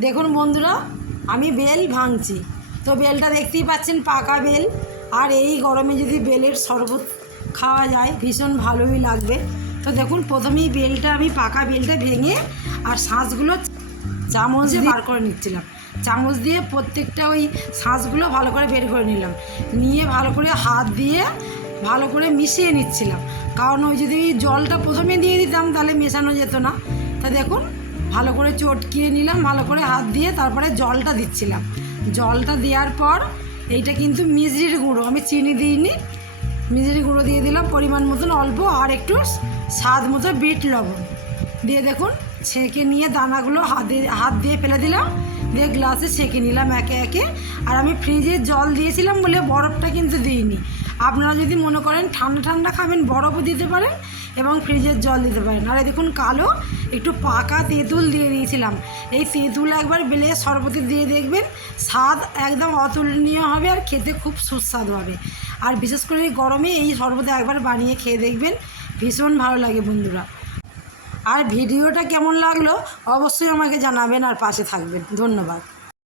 দেখুন বন্ধুরা, আমি বেল ভাঙছি। তো বেলটা দেখতেই পাচ্ছেন, পাকা বেল। আর এই গরমে যদি বেলের শরবত খাওয়া যায় ভীষণ ভালোই লাগবে। তো দেখুন, প্রথমেই বেলটা আমি পাকা বেলটা ভেঙে আর শাঁসগুলো চামচ দিয়ে বার করে নিচ্ছিলাম। চামচ দিয়ে প্রত্যেকটা ওই শাঁসগুলো ভালো করে বের করে নিলাম, নিয়ে ভালো করে হাত দিয়ে ভালো করে মিশিয়ে নিচ্ছিলাম। কারণ ওই যদি জলটা প্রথমে দিয়ে দিতাম তাহলে মেশানো যেত না। তা দেখুন, ভালো করে চটকিয়ে নিলাম, ভালো করে হাত দিয়ে তারপরে জলটা দিচ্ছিলাম। জলটা দেওয়ার পর এইটা কিন্তু মিষ্টির গুঁড়ো, আমি চিনি দিইনি, মিষ্টির গুঁড়ো দিয়ে দিলাম পরিমাণ মতন অল্প, আর একটু স্বাদ মতো বিট লবণ দিয়ে দেখুন ছেঁকে নিয়ে দানাগুলো হাত দিয়ে ফেলে দিলাম, দিয়ে গ্লাসে ছেঁকে নিলাম একে একে। আর আমি ফ্রিজে জল দিয়েছিলাম বলে বরফটা কিন্তু দিইনি। আপনারা যদি মনে করেন ঠান্ডা ঠান্ডা খাবেন, বরফও দিতে পারেন এবং ফ্রিজের জল দিতে পারেন। আর দেখুন, কালো একটু পাকা তেঁতুল দিয়ে দিয়েছিলাম। এই তেঁতুল একবার বেলে শরবতে দিয়ে দেখবেন, স্বাদ একদম অতুলনীয় হবে আর খেতে খুব সুস্বাদু হবে। আর বিশেষ করে এই গরমে এই শরবতে একবার বানিয়ে খেয়ে দেখবেন, ভীষণ ভালো লাগে বন্ধুরা। আর ভিডিওটা কেমন লাগলো অবশ্যই আমাকে জানাবেন আর পাশে থাকবেন। ধন্যবাদ।